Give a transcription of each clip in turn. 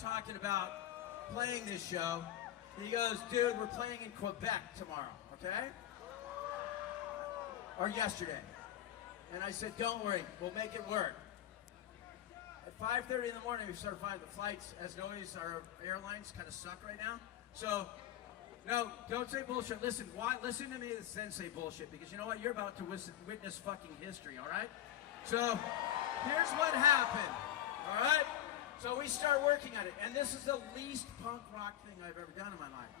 talking about playing this show. He goes, dude, we're playing in Quebec tomorrow, okay? Or yesterday. And I said, don't worry, we'll make it work. At 5:30 in the morning, we started finding the flights. As always, our airlines kind of suck right now. So, no, don't say bullshit. Listen, listen to me then say bullshit, because you know what? You're about to witness fucking history, all right? So, here's what happened, all right? So we start working on it, and this is the least punk rock thing I've ever done in my life.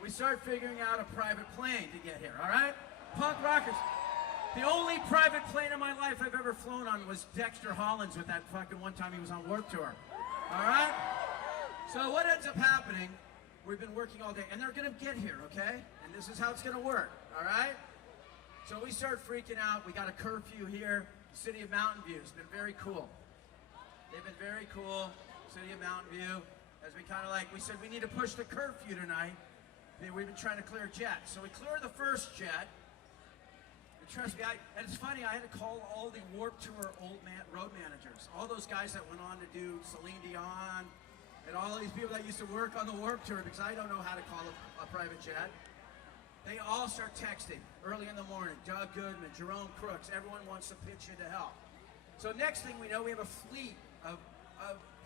We start figuring out a private plane to get here, all right? Punk rockers. The only private plane in my life I've ever flown on was Dexter Hollins with that fucking one time he was on Warped Tour, all right? So what ends up happening, we've been working all day, and they're gonna get here, okay? And this is how it's gonna work, all right? So we start freaking out. We got a curfew here. The city of Mountain View has been very cool. They've been very cool. City of Mountain View has been kind of like, we said we need to push the curfew tonight. We've been trying to clear jets. So we clear the first jet. And trust me, and it's funny, I had to call all the Warped Tour road managers. All those guys that went on to do Celine Dion and all these people that used to work on the Warped Tour, because I don't know how to call a private jet. They all start texting early in the morning. Doug Goodman, Jerome Crooks, everyone wants to pitch in to help. So next thing we know, we have a fleet of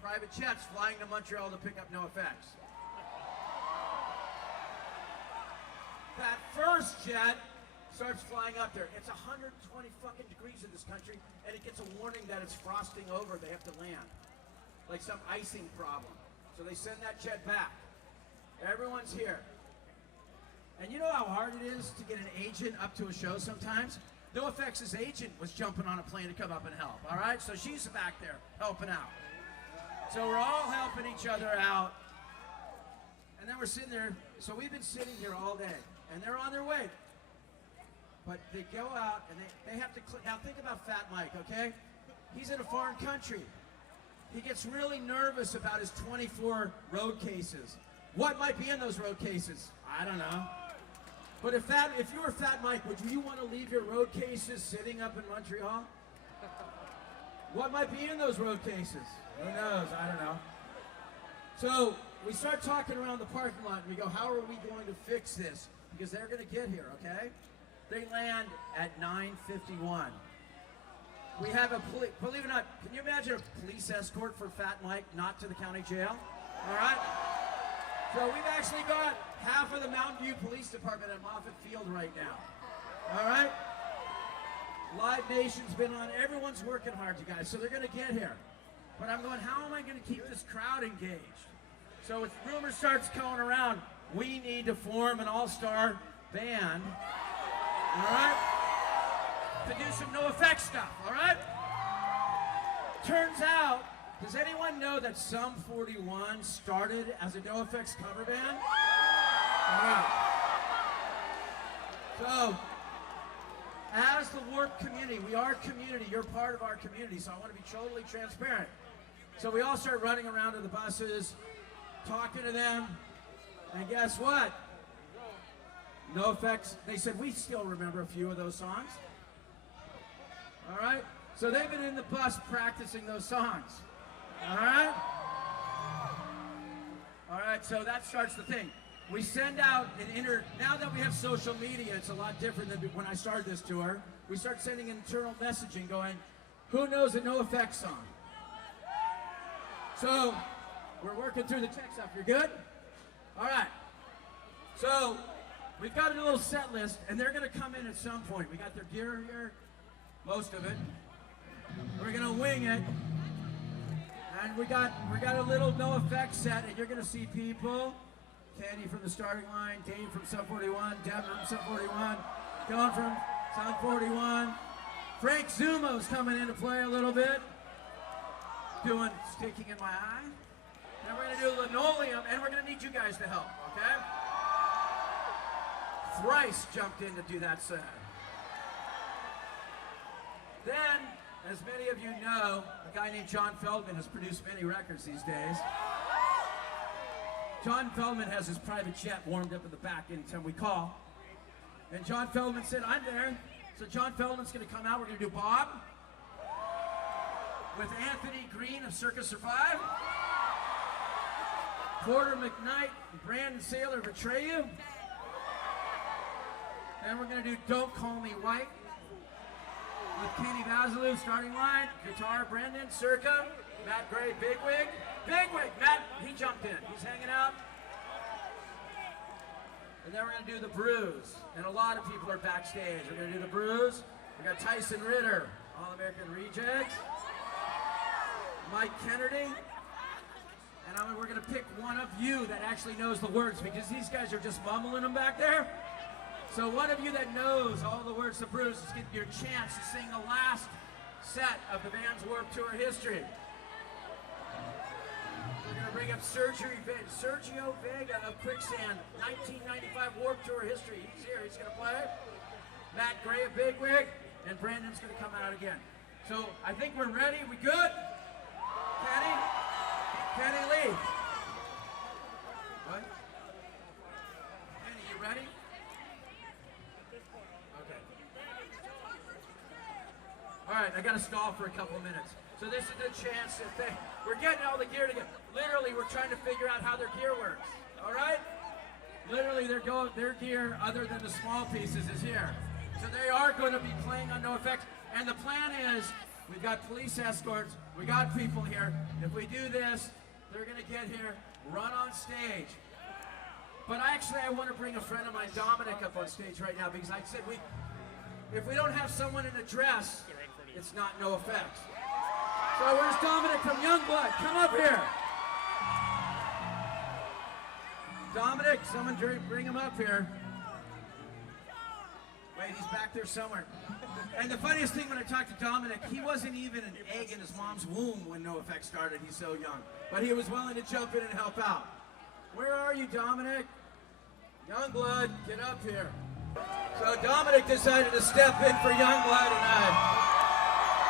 private jets flying to Montreal to pick up NoFX. That first jet starts flying up there. It's 120 fucking degrees in this country, and it gets a warning that it's frosting over. They have to land. Like some icing problem. So they send that jet back. Everyone's here. And you know how hard it is to get an agent up to a show sometimes? NoFX's agent was jumping on a plane to come up and help, all right? So she's back there helping out. So we're all helping each other out. And then we're sitting there. So we've been sitting here all day, and they're on their way. But they go out, and they have to now think about Fat Mike, okay? He's in a foreign country. He gets really nervous about his 24 road cases. What might be in those road cases? I don't know. But if you were Fat Mike, would you want to leave your road cases sitting up in Montreal? What might be in those road cases? Who knows? I don't know. So we start talking around the parking lot, and we go, how are we going to fix this? Because they're going to get here, okay? They land at 9:51. We have a believe it or not, can you imagine a police escort for Fat Mike not to the county jail? All right? So we've actually got half of the Mountain View Police Department at Moffett Field right now. All right? Live Nation's been on. Everyone's working hard, you guys. So they're going to get here. But I'm going, how am I going to keep this crowd engaged? So if rumor starts going around, we need to form an all-star band. All right? To do some NoFX stuff. All right? Turns out, does anyone know that Sum 41 started as a NoFX cover band? All right. So, as the Warp community, we are community, you're part of our community, so I want to be totally transparent. So we all start running around to the buses, talking to them, and guess what? NoFX, they said, we still remember a few of those songs. All right? So they've been in the bus practicing those songs. All right? All right, so that starts the thing. We send out now that we have social media, it's a lot different than when I started this tour. We start sending internal messaging going, who knows a NoFX song? So, we're working through the tech stuff. You're good? All right. So, we've got a little set list, and they're going to come in at some point. We got their gear here, most of it. We're going to wing it. And we got a little NoFX set, and you're going to see people. Kenny from the starting line, Dave from Sum 41, Devin from Sum 41, Dylan from Sum 41. Frank Zumo's coming in to play a little bit. Doing Sticking in My Eye. Then we're going to do Linoleum, and we're going to need you guys to help, okay? Thrice jumped in to do that set. Then, as many of you know, a guy named John Feldman has produced many records these days. John Feldman has his private jet warmed up in the back anytime we call. And John Feldman said, I'm there. So John Feldman's going to come out. We're going to do Bob. with Anthony Green of Circus Survive, Porter McKnight and Brandon Saylor Betray You. Then we're going to do Don't Call Me White with Kenny Vasilou, starting line, guitar Brendan, Circa, Matt Gray, Bigwig. Bigwig, Matt, he jumped in, he's hanging out. And then we're going to do The Bruise, and a lot of people are backstage. We're going to do The Bruise. We got Tyson Ritter, All-American Rejects, Mike Kennedy, and we're going to pick one of you that actually knows the words, because these guys are just mumbling them back there. So one of you that knows all the words to Bruise is getting your chance to sing the last set of the band's Warped Tour history. We're going to bring up Sergio Vega of Quicksand, 1995 Warped Tour history. He's here, he's going to play. Matt Gray of Bigwig, and Brandon's going to come out again. So I think we're ready. We good? Kenny Lee. What? Kenny, you ready? Okay. All right, I got to stall for a couple minutes. So this is the chance that we're getting all the gear together. Literally, we're trying to figure out how their gear works. All right? Literally, their gear, other than the small pieces, is here. So they are going to be playing on NoFX. And the plan is, we've got police escorts, we got people here. If we do this, they're going to get here, run on stage. But actually, I want to bring a friend of mine, Dominic, up on stage right now, because I said if we don't have someone in a dress, it's not NoFX. So where's Dominic from Youngblood? Come up here. Dominic, someone bring him up here. Wait, he's back there somewhere. And the funniest thing when I talked to Dominic, he wasn't even an egg in his mom's womb when NoFX started. He's so young. But he was willing to jump in and help out. Where are you, Dominic? Youngblood, get up here. So Dominic decided to step in for Youngblood tonight.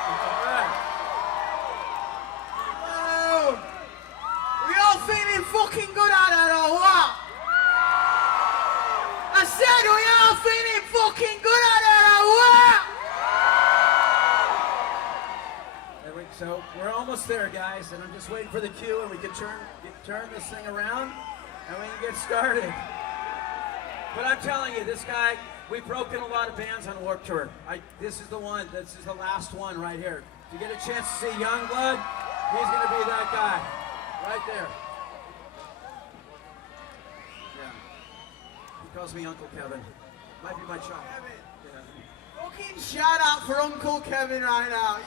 All right. Whoa! We all feeling fucking good out there or what? I said we all feeling fucking good out there or what? So we're almost there, guys, and I'm just waiting for the cue, and we can turn this thing around, and we can get started. But I'm telling you, this guy, we've broken a lot of bands on Warped Tour. This is the one. This is the last one right here. If you get a chance to see Youngblood, he's going to be that guy right there. Yeah. He calls me Uncle Kevin. Might be my child. Yeah. Fucking shout out for Uncle Kevin right now.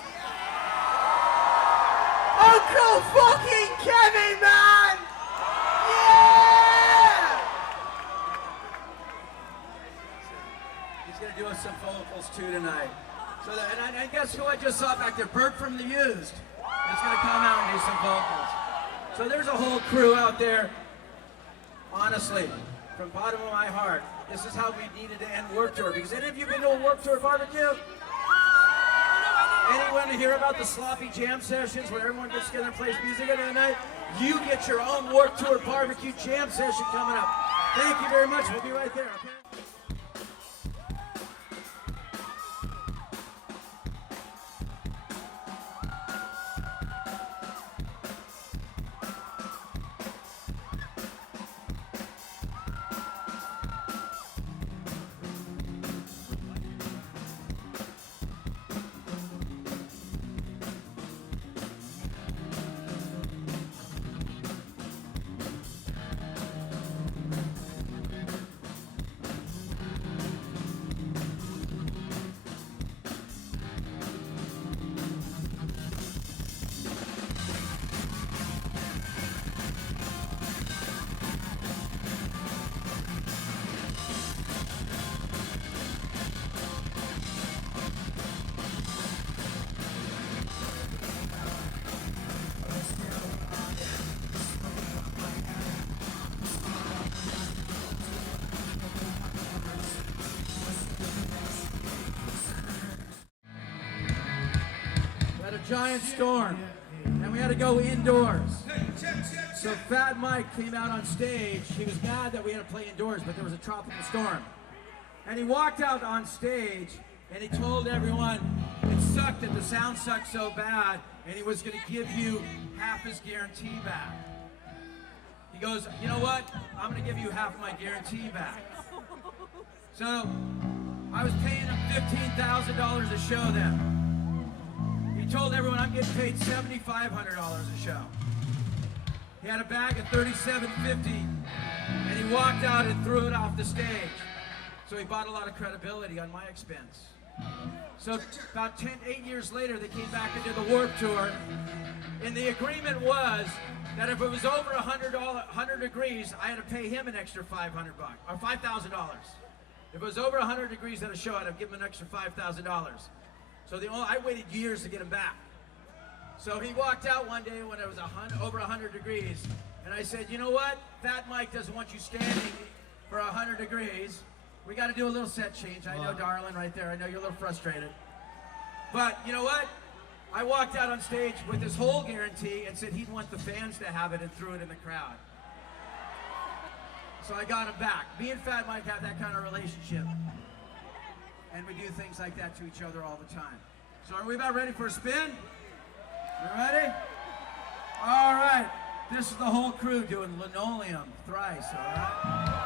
Uncle fucking Kevin, man! Yeah! He's gonna do us some vocals too tonight. So and guess who I just saw back there? Bert from The Used. He's gonna come out and do some vocals. So there's a whole crew out there. Honestly, from the bottom of my heart, this is how we needed to end Warped Tour. Because any of you been to a Warped Tour barbecue? Anyone to hear about the sloppy jam sessions where everyone gets together and plays music at the end of the night? You get your own Warped Tour barbecue jam session coming up. Thank you very much. We'll be right there, okay? Giant storm, and we had to go indoors. So Fat Mike came out on stage. He was mad that we had to play indoors, but there was a tropical storm. And he walked out on stage, and he told everyone it sucked that the sound sucked so bad, and he was going to give you half his guarantee back. He goes, you know what? I'm going to give you half my guarantee back. So I was paying him $15,000 a show then. He told everyone I'm getting paid $7,500 a show. He had a bag of $37.50, and he walked out and threw it off the stage. So he bought a lot of credibility on my expense. So about 8 years later, they came back and did the Warped Tour, and the agreement was that if it was over 100 degrees, I had to pay him an extra $500 or $5,000. If it was over 100 degrees at a show, I'd have given him an extra $5,000. So I waited years to get him back. So he walked out one day when it was over 100 degrees, and I said, you know what? Fat Mike doesn't want you standing for 100 degrees. We got to do a little set change. I know, darling, right there. I know you're a little frustrated. But you know what? I walked out on stage with this whole guarantee and said he'd want the fans to have it and threw it in the crowd. So I got him back. Me and Fat Mike have that kind of relationship. And we do things like that to each other all the time. So are we about ready for a spin? You ready? All right. This is the whole crew doing Linoleum thrice, all right?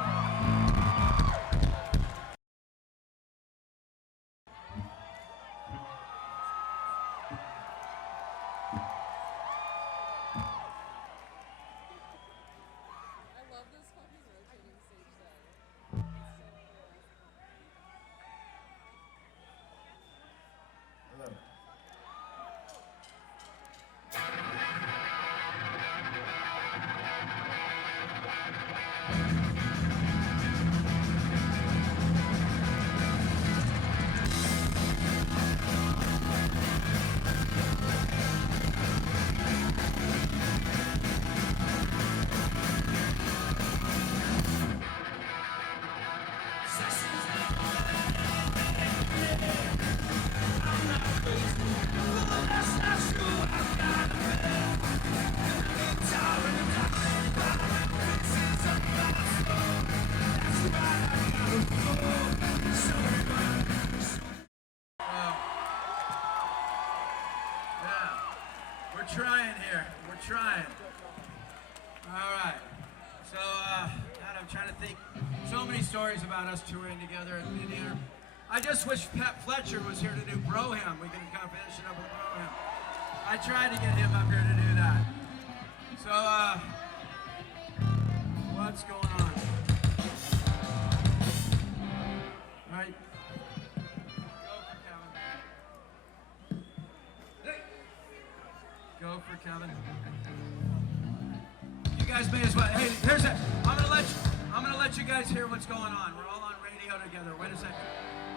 We're trying here. We're trying. All right. So, God, I'm trying to think. So many stories about us touring together in here. I just wish Pat Fletcher was here to do Broham. We can kind of finish it up with Broham. I tried to get him up here to do that. So, what's going on? All right. Go for Kevin. You guys may as well. Hey, here's it. I'm gonna let you guys hear what's going on. We're all on radio together. Wait a second.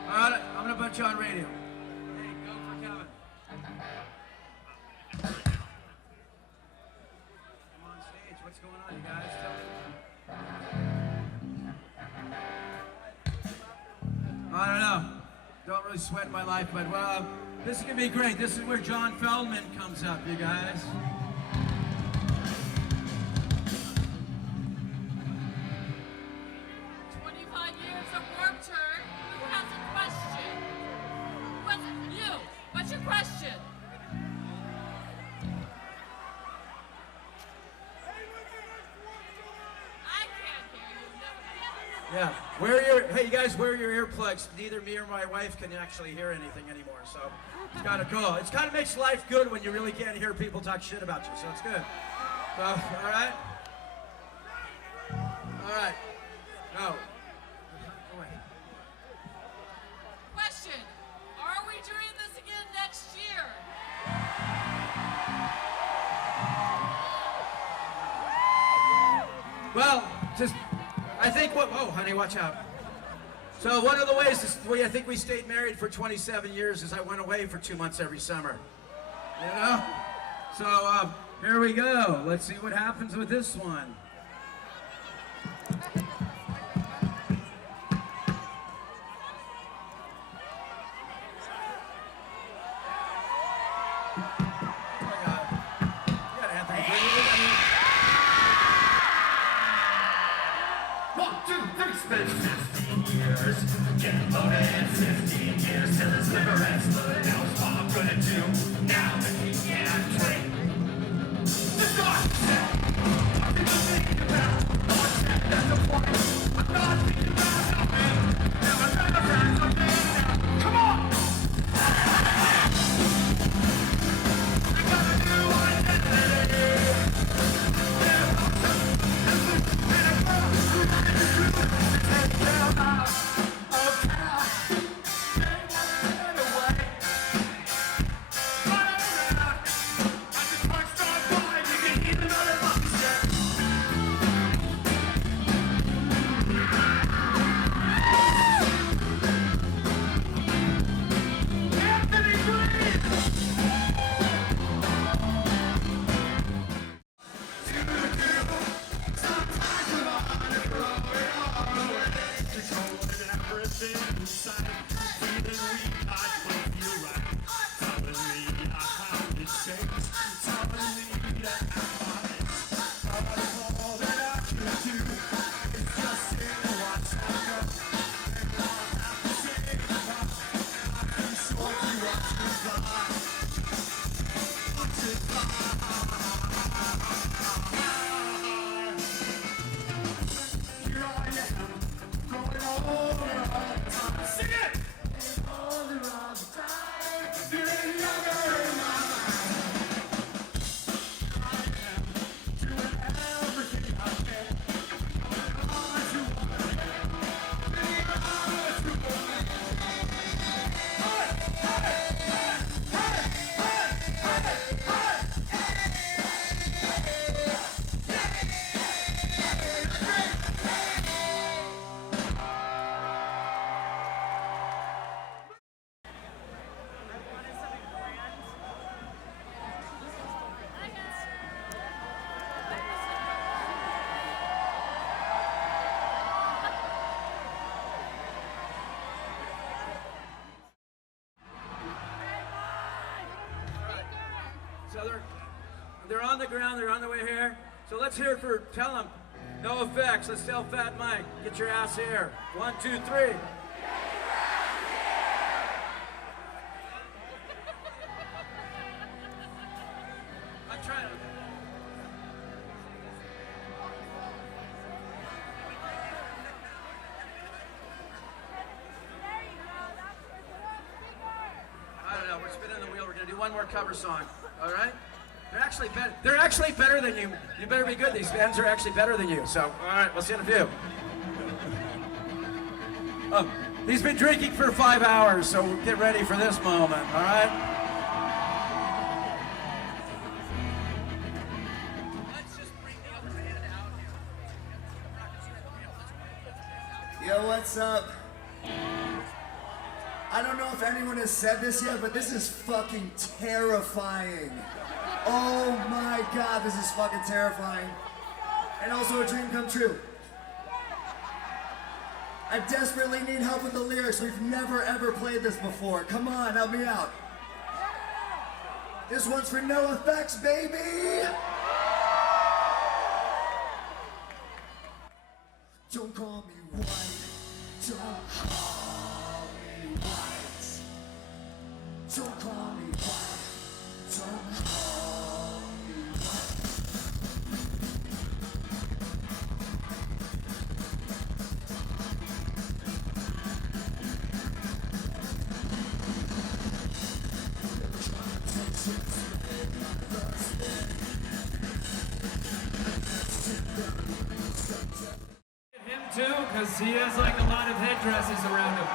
All right, I'm gonna put you on radio. Hey, go for Kevin. I'm on stage. What's going on, you guys? Tell me. I don't know. Don't really sweat my life, but well. This is going to be great. This is where John Feldman comes up, you guys. 25 years of Warped Tour. Who has a question? What's you? What's your question? I can't hear you. Yeah. Hey, you guys, wear your earplugs. Neither me or my wife can actually hear anything anymore, so it's kind of cool. It kind of makes life good when you really can't hear people talk shit about you, so it's good. So, all right? All right. Go. Question. Are we doing this again next year? Well, I think oh, honey, watch out. So one of the ways I think we stayed married for 27 years is I went away for 2 months every summer. You know? So here we go. Let's see what happens with this one. One, two, three, space. years. Getting loaded in 15 years till his liver ends. Now what's Bob gonna do now that he can't drink? This guy said, I'm not thinking about content, that's the point. I'm not thinking about nothing. Never been a friend of me now. Come on! I got a new identity. So they're on the ground, they're on the way here. So let's hear it for, tell them, no effects. Let's tell Fat Mike, get your ass here. 1, 2, 3. I'm trying to. I don't know, we're spinning the wheel. We're gonna do one more cover song. All right? They're actually better. They're actually better than you. You better be good. These bands are actually better than you. So, all right, we'll see you in a few. Oh, he's been drinking for 5 hours, so get ready for this moment. All right? Let's just bring the other band out here. Yo, what's up? I don't know if anyone has said this yet, but this is fucking terrifying. Oh my god, this is fucking terrifying. And also a dream come true. I desperately need help with the lyrics. We've never ever played this before. Come on, help me out. This one's for no effects, baby! Don't call me white. Don't call me white. Don't call me white. Don't call me white. Him too, because he has like a lot of headdresses around him.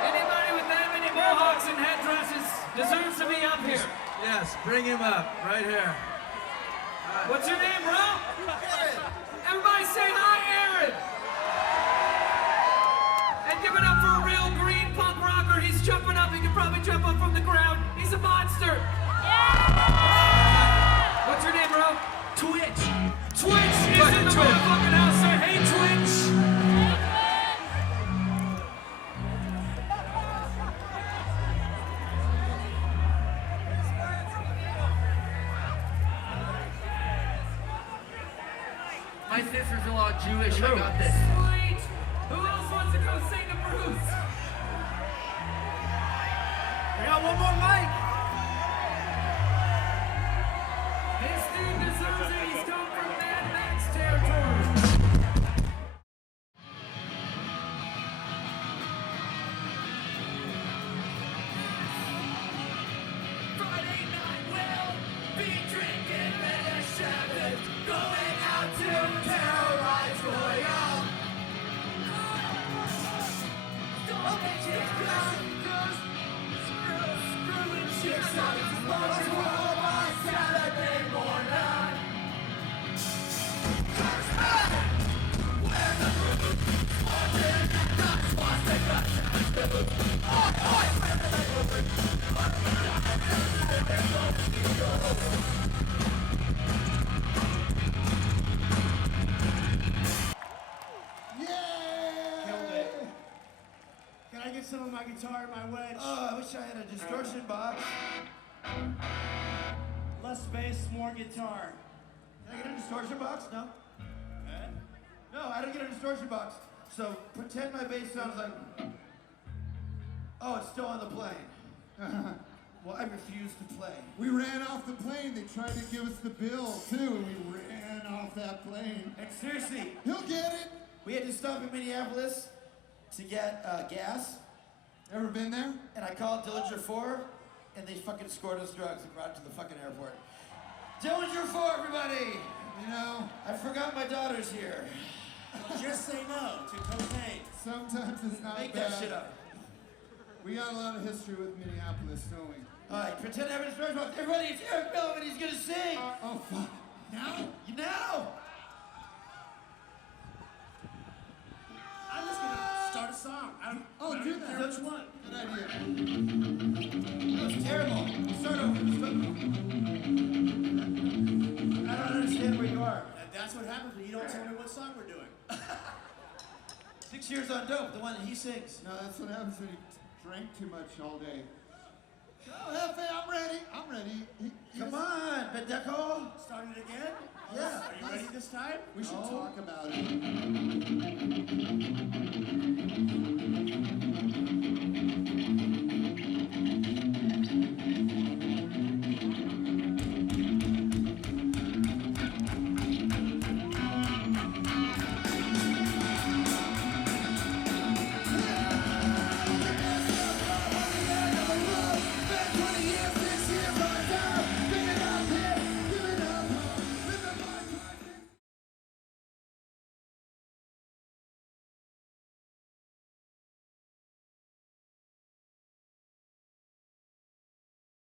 Anybody with that many mohawks and headdresses deserves to be up here. Yes, bring him up right here. What's your name, bro? Aaron. Everybody say hi, Aaron. And give it up for a real green punk rocker. He's jumping up. He can probably jump up from the ground. He's a monster. What's your name, bro? Twitch. Twitch is in the motherfucking house. Say hey, Twitch. My sister's a lot Jewish. I got this. Sweet. Who else wants to go sing to Bruce. We got one more mic. This dude deserves it. He's come from Mad Max territory. Friday night will be drinking red Shabbat, going out to terrorize Royale. Don't get chicks out, screwing chicks out of smokers all on Saturday morning. Curse back, where the group wanted, not swastika tattoos. Oi, oi, where the group. Can I get some of my guitar and my wedge? Oh, I wish I had a distortion box. Less bass, more guitar. Can I get a distortion box? No? No, I don't get a distortion box. So pretend my bass sounds like... Oh, it's still on the plane. Well, I refuse to play. We ran off the plane. They tried to give us the bill, too, and we ran off that plane. And seriously, He'll get it. we had to stop in Minneapolis to get gas. Ever been there? And I called Dillinger 4, and they fucking scored us drugs and brought it to the fucking airport. Dillinger 4, everybody! You know, I forgot my daughter's here. Just say no to cocaine. sometimes it's not Make bad. that shit up. We got a lot of history with Minneapolis, don't we? All right, pretend I have a distortion box. Everybody, it's Eric Bellman. He's gonna sing. Oh, fuck. Now? Now! I'm just gonna start a song. I don't Do care that. which one. Good idea. That's terrible. Start over. I don't understand where you are. And that's what happens when you don't tell me what song we're doing. 6 years on dope, the one that he sings. No, that's what happens when you drank too much all day. Oh, Hefe, I'm ready. I'm ready. Come on, Bedeco. Start it again? Yeah. Are you ready this time? We should Oh. talk about it.